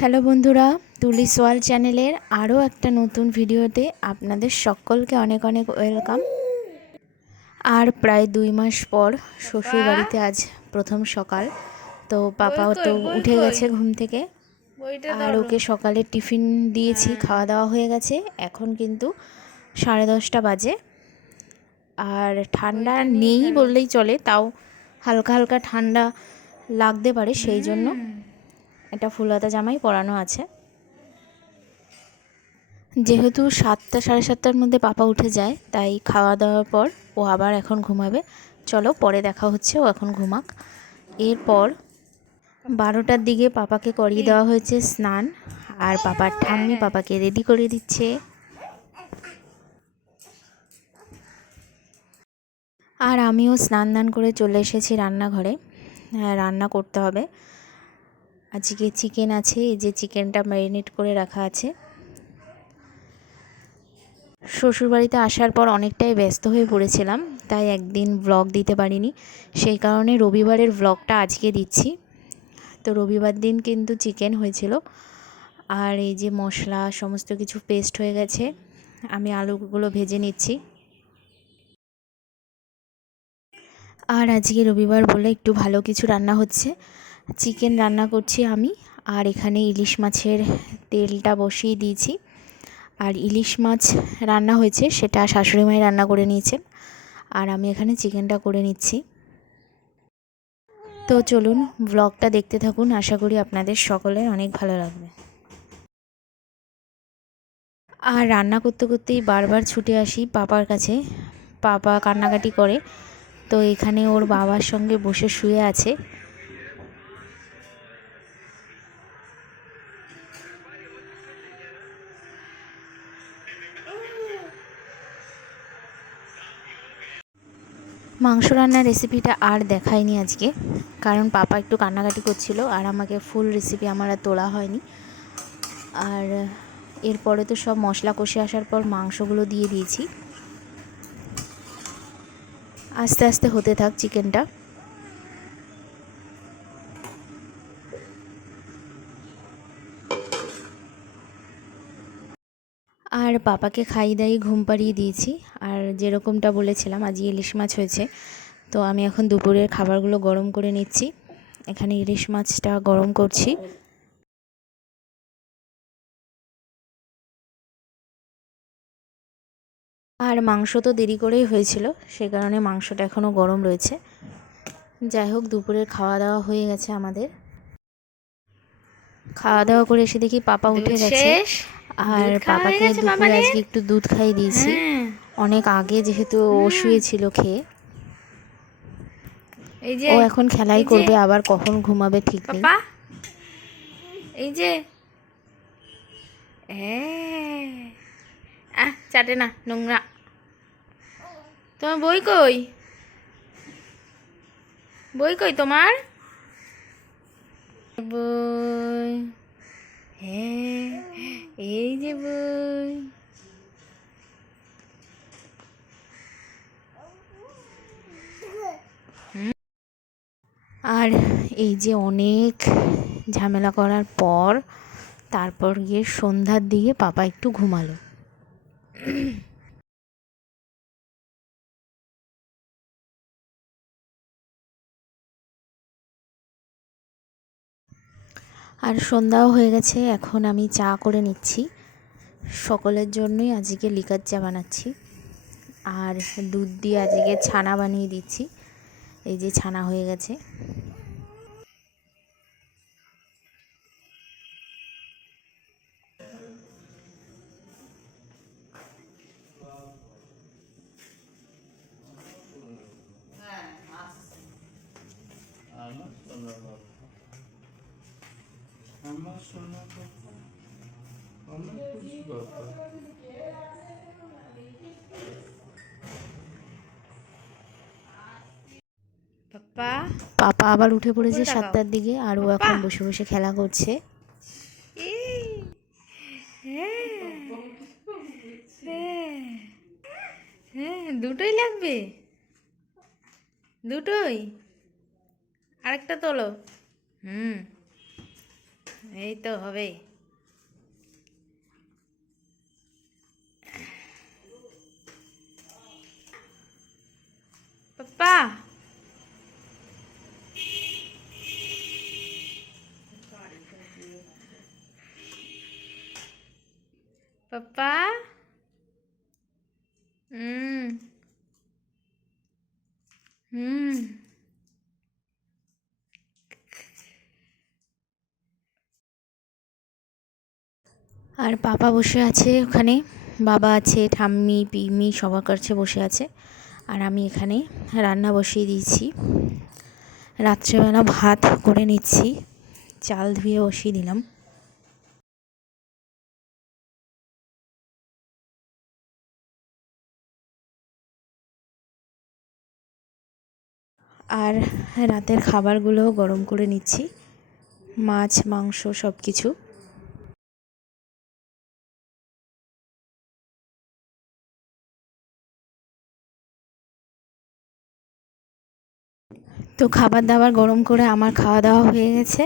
Hello বন্ধুরা তুলি সোয়াল চ্যানেলের আরও একটা নতুন ভিডিওতে আপনাদের সকলকে অনেক অনেক ওয়েলকাম। আর প্রায় দুই মাস পর শ্বশুর বাড়িতে আজ প্রথম সকাল তো পাপাও তো উঠে গেছে ঘুম থেকে। আর ওকে সকালে টিফিন দিয়েছি খাওয়া দাওয়া হয়ে গেছে। এখন কিন্তু সাড়ে দশটা বাজে। আর ঠান্ডা নেই বললেই চলে তাও হালকা হালকা ঠান্ডা লাগতে পারে সেই জন্য। একটা ফুলহাতা জামাই পরানো আছে। যেহেতু সাতটা সাড়ে সাতটার মধ্যে পাপা উঠে যায় তাই খাওয়া দাওয়ার পর ও আবার এখন ঘুমাবে। চলো পরে দেখা হচ্ছে ও এখন ঘুমাক। এরপর বারোটার দিকে পাপাকে করিয়ে দেওয়া হয়েছে স্নান আর পাপার ঠাম্মি পাপাকে রেডি করে দিচ্ছে। আর আমিও স্নান দান করে চলে এসেছি রান্নাঘরে। হ্যাঁ, রান্না করতে হবে। আজকে চিকেন আছে, এই যে চিকেনটা ম্যারিনেট করে রাখা আছে। শ্বশুরবাড়িতে আসার পর অনেকটাই ব্যস্ত হয়ে পড়েছিলাম, তাই একদিন ব্লগ দিতে পারিনি। সেই কারণে রবিবারের ব্লগটা আজকে দিচ্ছি। তো রবিবার দিন কিন্তু চিকেন হয়েছিল। আর এই যে মশলা, সমস্ত কিছু পেস্ট হয়ে গেছে। আমি আলুগুলো ভেজে নিচ্ছি। আর আজকে রবিবার বলে একটু ভালো কিছু রান্না হচ্ছে। চিকেন রান্না করছি আমি, আর এখানে ইলিশ মাছের তেলটা বসিয়ে দিয়েছি। আর ইলিশ মাছ রান্না হয়েছে, সেটা শাশুড়ি মাই রান্না করে নিয়েছেন, আর আমি এখানে চিকেনটা করে নিচ্ছি। তো চলুন ব্লগটা দেখতে থাকুন, আশা করি আপনাদের সকলের অনেক ভালো লাগবে। আর রান্না করতে করতেই বারবার ছুটে আসি পাপার কাছে। পাপা কান্নাকাটি করে, তো এখানে ওর বাবার সঙ্গে বসে শুয়ে আছে। মাংস রান্নার রেসিপিটা আর দেখায়নি আজকে। কারণ পাপা একটু কান্নাকাটি করছিল আর আমাকে ফুল রেসিপি আমার আর তোলা হয়নি। আর এরপরে তো সব মশলা কষে আসার পর মাংসগুলো দিয়ে দিয়েছি। আস্তে আস্তে হতে থাক চিকেনটা আর পাপাকে খাই দাই ঘুম পাড়িয়ে দিয়েছি। আর যেরকমটা বলেছিলাম আজ ইলিশ মাছ হয়েছে। তো আমি এখন দুপুরের খাবারগুলো গরম করে নিচ্ছি। এখানে ইলিশ মাছটা গরম করছি। আর মাংস তো দেরি করেই হয়েছিল সে কারণে মাংসটা এখনও গরম রয়েছে। যাই হোক দুপুরের খাওয়া দাওয়া হয়ে গেছে আমাদের। খাওয়া দাওয়া করে এসে দেখি পাপা উঠে গেছে। আর পাপাকে দুপুরে আজকে একটু দুধ খাই দিয়েছি। অনেক আগে যেহেতু ও শুয়েছিল খেয়ে। এই যে ও এখন খেলাই করবে আবার কখন ঘুমাবে ঠিক নেই। এই যে। হ্যাঁ আহ চাটে না নোংরা। তোমার বই কই? বই কই তোমার? বই। হ্যাঁ এই যে বই। আর এই যে অনেক ঝামেলা করার পর তারপর গিয়ে সন্ধ্যার দিকে পাপা একটু ঘুমালো। আর সন্ধ্যাও হয়ে গেছে, এখন আমি চা করে নিচ্ছি। সকলের জন্যই আজকে লিকার চা বানাচ্ছি। আর দুধ দিয়ে আজকে ছানা বানিয়ে দিচ্ছি। এই যে ছানা হয়ে গেছে। আমার সোনা বাবা, আমার খুশি বাবা পাপা? পাপা আবার উঠে পড়েছে সাতটার দিকে আর ও এখন বসে বসে খেলা করছে। হ্যাঁ। হ্যাঁ, হ্যাঁ দুটোই লাগবে। দুটোই? আরেকটা তোলো। হুম। এই তো হবে পাপা পাপা আর পাপা বসে আছে ওখানে, বাবা আছে, ঠাম্মি পিমি সবার কাছে বসে আছে। আর আমি এখানে রান্না বসিয়ে দিয়েছি। রাত্রেবেলা ভাত করে নিচ্ছি, চাল ধুয়ে বসিয়ে দিলাম। আর রাতের খাবারগুলো গরম করে নিচ্ছি, মাছ, মাংস সব কিছু তো খাবার দাবার গরম করে আমার খাওয়া দাওয়া হয়ে গেছে।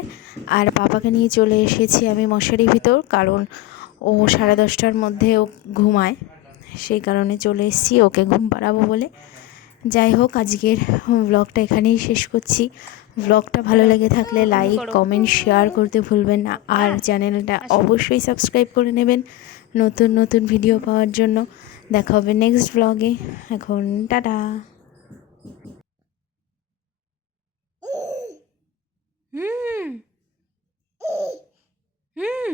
আর পাপাকে নিয়ে চলে এসেছি আমি মশারির ভিতর, কারণ ও সাড়ে দশটার মধ্যে ও ঘুমায়। সেই কারণে চলে এসেছি, ওকে ঘুম পাড়াবো বলে। যাই হোক, আজকের ব্লগটা এখানেই শেষ করছি। ব্লগটা ভালো লেগে থাকলে লাইক কমেন্ট শেয়ার করতে ভুলবেন না। আর চ্যানেলটা অবশ্যই সাবস্ক্রাইব করে নেবেন নতুন নতুন ভিডিও পাওয়ার জন্য। দেখা হবে নেক্সট ব্লগে এখন টাটা। হুম হুম